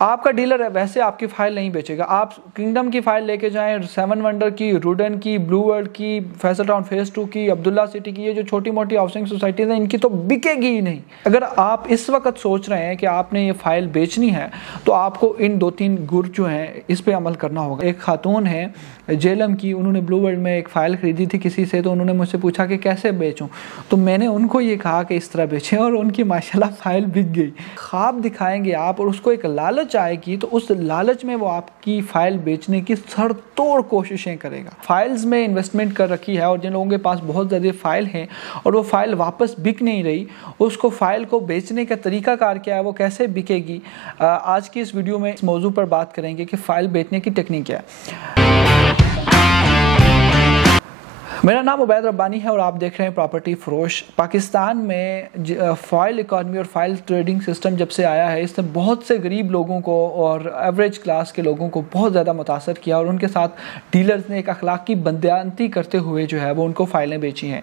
आपका डीलर है वैसे आपकी फाइल नहीं बेचेगा। आप किंगडम की फाइल लेके जाएं, 7 वंडर की, रुडन की, ब्लू वर्ल्ड की, फैसल टाउन फेज 2 की, अब्दुल्ला सिटी की, ये जो छोटी मोटी हाउसिंग सोसाइटीज हैं इनकी तो बिकेगी ही नहीं। अगर आप इस वक्त सोच रहे हैं कि आपने ये फाइल बेचनी है तो आपको इन 2-3 गुर जो हैं इस पे अमल करना होगा। एक खातून है जेलम की, उन्होंने ब्लू वर्ल्ड में एक फ़ाइल ख़रीदी थी किसी से, तो उन्होंने मुझसे पूछा कि कैसे बेचूं, तो मैंने उनको ये कहा कि इस तरह बेचें और उनकी माशाल्लाह फ़ाइल बिक गई। ख्वाब दिखाएंगे आप और उसको एक लालच आएगी तो उस लालच में वो आपकी फ़ाइल बेचने की सरतोड़ कोशिशें करेगा। फाइल्स में इन्वेस्टमेंट कर रखी है और जिन लोगों के पास बहुत ज़्यादा फ़ाइल हैं और वो फ़ाइल वापस बिक नहीं रही, उसको फ़ाइल को बेचने का तरीक़ाकार क्या है, वो कैसे बिकेगी, आज की इस वीडियो में इस मौजू पर बात करेंगे कि फ़ाइल बेचने की टेक्निक क्या है। मेरा नाम उबैद रब्बानी है और आप देख रहे हैं प्रॉपर्टी फरोश। पाकिस्तान में फाइल इकॉनमी और फाइल ट्रेडिंग सिस्टम जब से आया है, इसने बहुत से गरीब लोगों को और एवरेज क्लास के लोगों को बहुत ज़्यादा मुतासर किया और उनके साथ डीलर्स ने एक अखलाकी बदयांती करते हुए जो है वो उनको फ़ाइलें बेची हैं।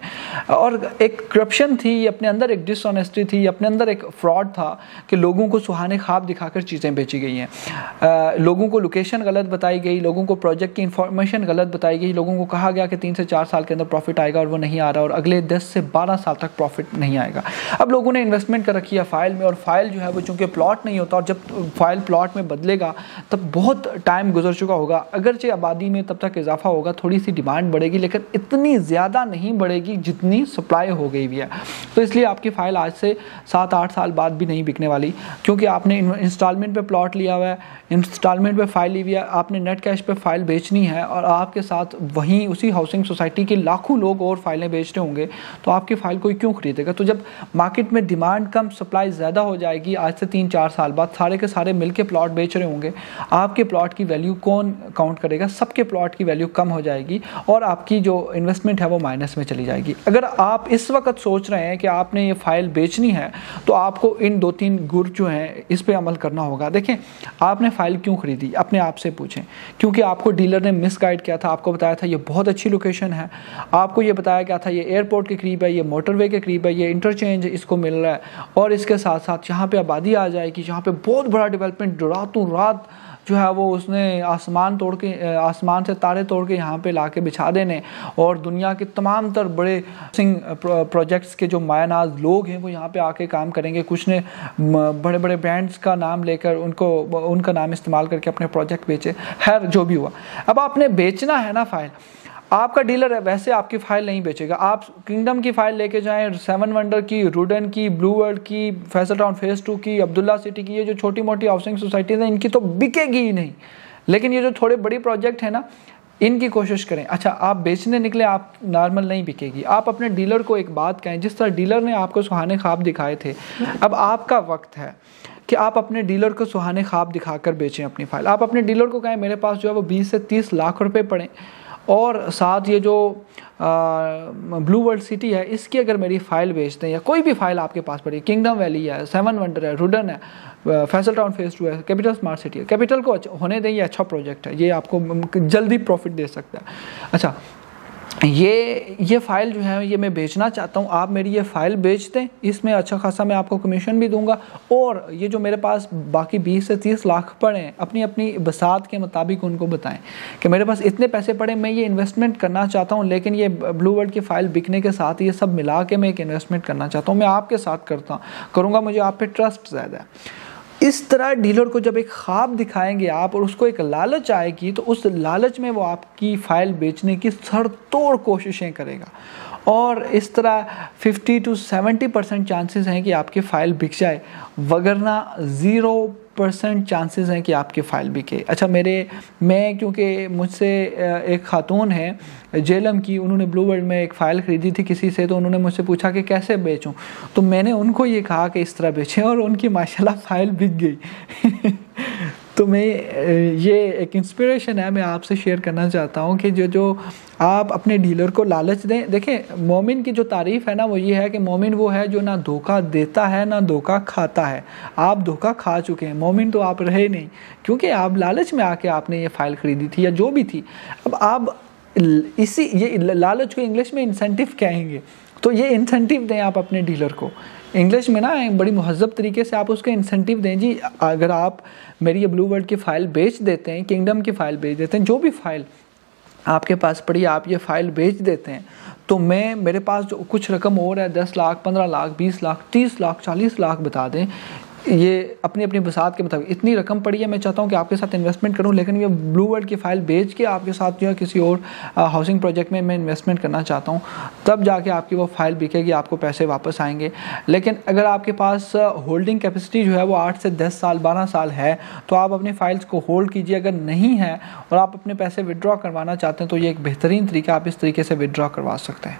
और एक करप्शन थी अपने अंदर, एक डिसऑनेस्टी थी अपने अंदर, एक फ्रॉड था कि लोगों को सुहाने ख्वाब दिखाकर चीज़ें बेची गई हैं। लोगों को लोकेशन गलत बताई गई, लोगों को प्रोजेक्ट की इंफॉर्मेशन गलत बताई गई, लोगों को कहा गया कि 3 से 4 साल के अंदर प्रॉफिट आएगा और वो नहीं आ रहा और अगले 10 से 12 साल तक प्रॉफिट नहीं आएगा। अब लोगों ने इन्वेस्टमेंट कर रखी है फाइल में और फाइल जो है वो चूंकि प्लॉट नहीं होता और जब फाइल प्लॉट में बदलेगा तब बहुत टाइम गुजर चुका होगा। अगरचे आबादी में तब तक इजाफा होगा, थोड़ी सी डिमांड बढ़ेगी लेकिन इतनी ज़्यादा नहीं बढ़ेगी जितनी सप्लाई हो गई भी है। तो इसलिए आपकी फ़ाइल आज से 7-8 साल बाद भी नहीं बिकने वाली, क्योंकि आपने इंस्टॉलमेंट पे प्लॉट लिया हुआ है, इंस्टॉलमेंट पे फाइल ली हुई है, आपने नेट कैश पे फाइल बेचनी है और आपके साथ वहीं उसी हाउसिंग सोसाइटी के लाखों लोग और फाइलें बेच रहे होंगे, तो आपकी फ़ाइल कोई क्यों खरीदेगा। तो जब मार्केट में डिमांड कम सप्लाई ज़्यादा हो जाएगी, आज से 3-4 साल बाद सारे के सारे मिलके प्लॉट बेच रहे होंगे, आपके प्लॉट की वैल्यू कौन काउंट करेगा, सबके प्लॉट की वैल्यू कम हो जाएगी और आपकी जो इन्वेस्टमेंट है वो माइनस में चली जाएगी। अगर आप इस वक्त सोच रहे हैं कि आपने ये फ़ाइल बेचनी है तो आपको इन 2-3 गुर जो हैं इस पर अमल करना होगा। देखें, आपने फ़ाइल क्यों ख़रीदी, अपने आप से पूछें। क्योंकि आपको डीलर ने मिसगाइड किया था, आपको बताया था ये बहुत अच्छी लोकेशन है, आपको ये बताया गया था ये एयरपोर्ट के करीब है, ये मोटरवे के करीब है, ये इंटरचेंज इसको मिल रहा है और इसके साथ साथ यहाँ पे आबादी आ जाएगी, जहाँ पे बहुत बड़ा डेवलपमेंट रातों रात जो है वो उसने आसमान से तारे तोड़ के यहाँ पे ला के बिछा देने और दुनिया के तमाम तर बड़े प्रोजेक्ट्स के जो मायनाज लोग हैं वो यहाँ पे आके काम करेंगे। कुछ ने बड़े बड़े ब्रांड्स का नाम लेकर उनका नाम इस्तेमाल करके अपने प्रोजेक्ट बेचे। खैर जो भी हुआ, अब आपने बेचना है ना फाइल, आपका डीलर है वैसे आपकी फ़ाइल नहीं बेचेगा। आप किंगडम की फ़ाइल लेके जाएं, 7 वंडर की, रुडन की, ब्लू वर्ल्ड की, फैसल टाउन फेज 2 की, अब्दुल्ला सिटी की, ये जो छोटी मोटी हाउसिंग सोसाइटीज़ हैं इनकी तो बिकेगी ही नहीं। लेकिन ये जो थोड़े बड़ी प्रोजेक्ट है ना, इनकी कोशिश करें। अच्छा, आप बेचने निकले, आप नॉर्मल नहीं बिकेगी। आप अपने डीलर को एक बात कहें, जिस तरह डीलर ने आपको सुहाने ख्वाब दिखाए थे, अब आपका वक्त है कि आप अपने डीलर को सुहाने ख्वाब दिखाकर बेचें अपनी फ़ाइल। आप अपने डीलर को कहें मेरे पास जो है वो 20 से 30 लाख रुपए पड़े और साथ ये जो ब्लू वर्ल्ड सिटी है इसकी अगर मेरी फ़ाइल बेचते हैं, या कोई भी फ़ाइल आपके पास पड़ी, किंगडम वैली है, 7 वंडर है, रुडन है, फैसल टाउन फेज 2 है, कैपिटल स्मार्ट सिटी है, कैपिटल को होने दें, ये अच्छा प्रोजेक्ट है, ये आपको जल्दी प्रॉफिट दे सकता है। अच्छा, ये फ़ाइल जो है ये मैं बेचना चाहता हूँ, आप मेरी ये फ़ाइल बेच दें, इसमें अच्छा खासा मैं आपको कमीशन भी दूंगा और ये जो मेरे पास बाकी 20 से 30 लाख पड़े हैं, अपनी अपनी बसात के मुताबिक उनको बताएं कि मेरे पास इतने पैसे पड़े, मैं ये इन्वेस्टमेंट करना चाहता हूँ, लेकिन ये ब्लू वर्ल्ड की फ़ाइल बिकने के साथ ये सब मिला के मैं एक इन्वेस्टमेंट करना चाहता हूँ, मैं आपके साथ करूँगा, मुझे आप पे ट्रस्ट ज़्यादा है। इस तरह डीलर को जब एक ख्वाब दिखाएंगे आप और उसको एक लालच आएगी तो उस लालच में वो आपकी फ़ाइल बेचने की सरतोड़ कोशिशें करेगा और इस तरह 50 to 70% चांसेस हैं कि आपकी फ़ाइल बिक जाए, वगरना 0% चांसेस हैं कि आपकी फ़ाइल बिके। अच्छा, मैं क्योंकि मुझसे एक ख़ातून है जेलम की, उन्होंने ब्लू वर्ल्ड में एक फ़ाइल ख़रीदी थी किसी से, तो उन्होंने मुझसे पूछा कि कैसे बेचूं, तो मैंने उनको ये कहा कि इस तरह बेचें और उनकी माशाल्लाह फ़ाइल बिक गई। तो मैं ये एक इंस्पिरेशन है, मैं आपसे शेयर करना चाहता हूँ कि जो आप अपने डीलर को लालच दें। देखें, मोमिन की जो तारीफ़ है ना वो ये है कि मोमिन वो है जो ना धोखा देता है ना धोखा खाता है। आप धोखा खा चुके हैं, मोमिन तो आप रहे नहीं, क्योंकि आप लालच में आके आपने ये फ़ाइल ख़रीदी थी या जो भी थी। अब आप ये लालच को इंग्लिश में इंसेंटिव कहेंगे, तो ये इंसेंटिव दें आप अपने डीलर को, इंग्लिश में ना एक बड़ी महज़ब तरीके से आप उसको इंसेंटिव दें जी। अगर आप मेरी ये ब्लू वर्ल्ड की फ़ाइल बेच देते हैं, किंगडम की फ़ाइल बेच देते हैं, जो भी फ़ाइल आपके पास पड़ी आप ये फ़ाइल बेच देते हैं, तो मेरे पास जो कुछ रकम और है 10 लाख, 15 लाख, 20 लाख, 30 लाख, 40 लाख बता दें, ये अपनी अपनी बसात के मुताबिक इतनी रकम पड़ी है, मैं चाहता हूँ कि आपके साथ इन्वेस्टमेंट करूँ, लेकिन ये ब्लू वर्ल्ड की फ़ाइल बेच के आपके साथ जो है किसी और हाउसिंग प्रोजेक्ट में मैं इन्वेस्टमेंट करना चाहता हूँ, तब जाके आपकी वो फ़ाइल बिकेगी, आपको पैसे वापस आएंगे। लेकिन अगर आपके पास होल्डिंग कैपेसिटी जो है वो 8 से 10 साल 12 साल है, तो आप अपनी फ़ाइल्स को होल्ड कीजिए। अगर नहीं है और आप अपने पैसे विड्रॉ करवाना चाहते हैं तो ये एक बेहतरीन तरीका, आप इस तरीके से विड्रॉ करवा सकते हैं।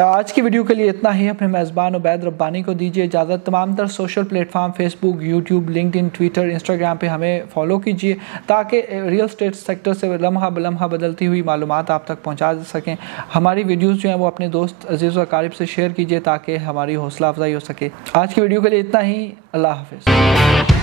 आज की वीडियो के लिए इतना ही। अपने मेज़बान उबैद रब्बानी को दीजिए इजाज़त। तमाम तर social platform Facebook, YouTube, LinkedIn, Twitter, Instagram पे हमें फॉलो कीजिए ताकि रियल एस्टेट सेक्टर से लम्हा बलम्हा बदलती हुई मालूमात आप तक पहुंचा सकें। हमारी वीडियोस जो हैं वो अपने दोस्त अजीज़ व अकारिब से शेयर कीजिए ताकि हमारी हौसला अफजाई हो सके। आज की वीडियो के लिए इतना ही। अल्लाह हाफ़िज़।